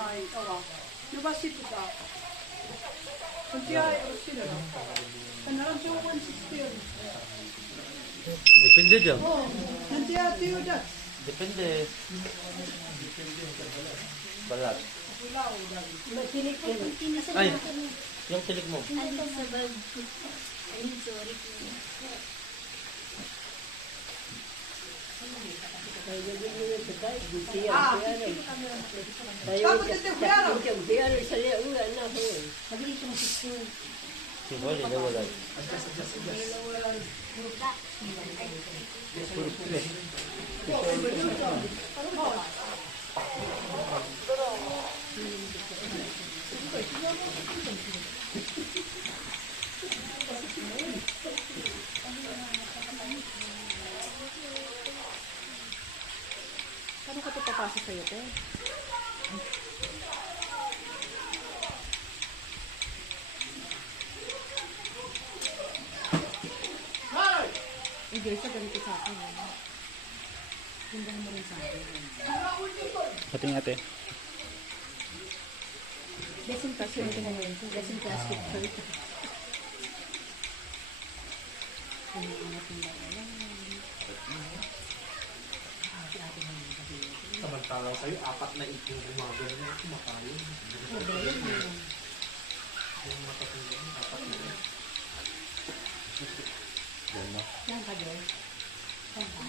ないかは伸ばしてた。Kuntiay o sila na. Kanalang siya 160. Depende dyan. Oh, nanti ati yun dyan. Depende. Balat. Ay, yung tilik mo. Ano sa bag? Ay, sorry po. Ah, tapos ito kuyaro. Wala, wala. Paano ka ito papasok sa'yo, te? Hindi, sa ganito sa akin. Tingnan mo rin sa akin. Pating ate. Lesson class yun ito ngayon. Lesson class with her. Samantalang sa'yo, 4 na ito yung gumagano na kumakain. Yung matatanggal, 4 na yun. Yan ka, Joy. Yan ka.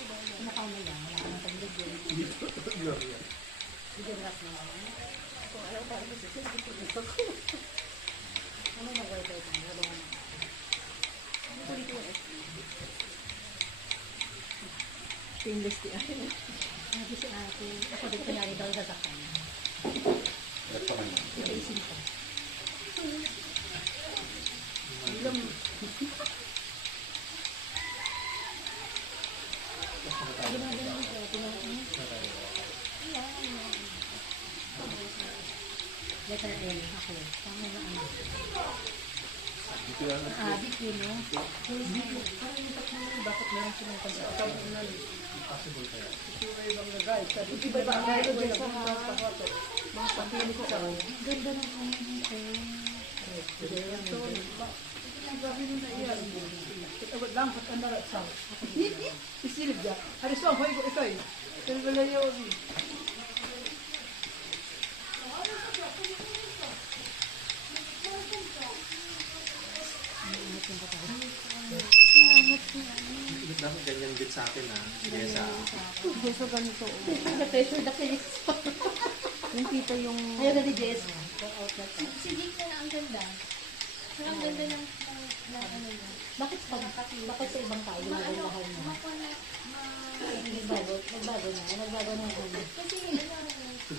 Kumakaw na yan. Wala ka nang tagdag yun. Gloria. Bigyan ras na lang. Kung alam pa rin siya, ano mag-wifi ka? Ano ba? Kulit yung S. Stainless steel. Sabi si ate, ako din pinari daw sa sakyan. Ipaising ko. Ilang... Letter L, ako. Tama na ano. Adik yun, no? Dapat meron silang pagkakabunan. Possible kaya. Ito ay ibang nagay. Iba ba ang gaya ko sa mga mga pamili ko sa Ganda ng ano ko. Grabe mo na iyan. Kitawad lang at ang narat sa. Isilip niya. Alis mo, hoy ko ito eh. Pero wala yun. Dapat ganyan din sa atin ha. Kaya sa... Gusto ganito. Na-pressure na kayo. Yung kita yung... Ayaw na ni Jess. Sige na, ang ganda. Ang ganda ng ano yun. Bakit sa ibang tao ginagandahan mo? Nagbago na ano. Kasi ano,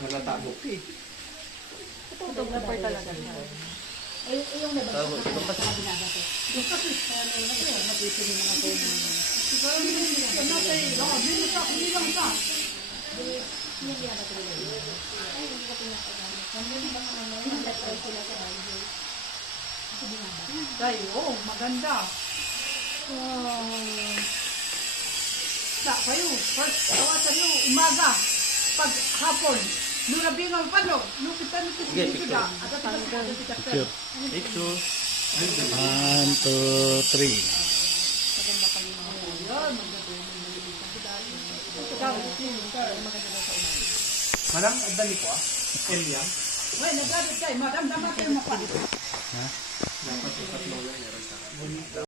Halata mo. Photographer talaga siya. ay yung nabasa. Tawag, ibang kasi. Mag-isip yung mga phone mo. Hindi ako tuloy. Ay, hindi ko pinapagano. Hindi ba naman nag-try sila sa radio. Ay, oo, maganda. Sa kayo, first, tawasan nyo, umaga, pag hapon, nurabingang pano, kita nito Sige, picture. At Picture. Picture. 1, 2, 3. Madam, agdali ko ah. Eliam. Well, nagdadad kayo, madam, dapat kayo mapan. Ha? Dapat yung tatlo yan meron sa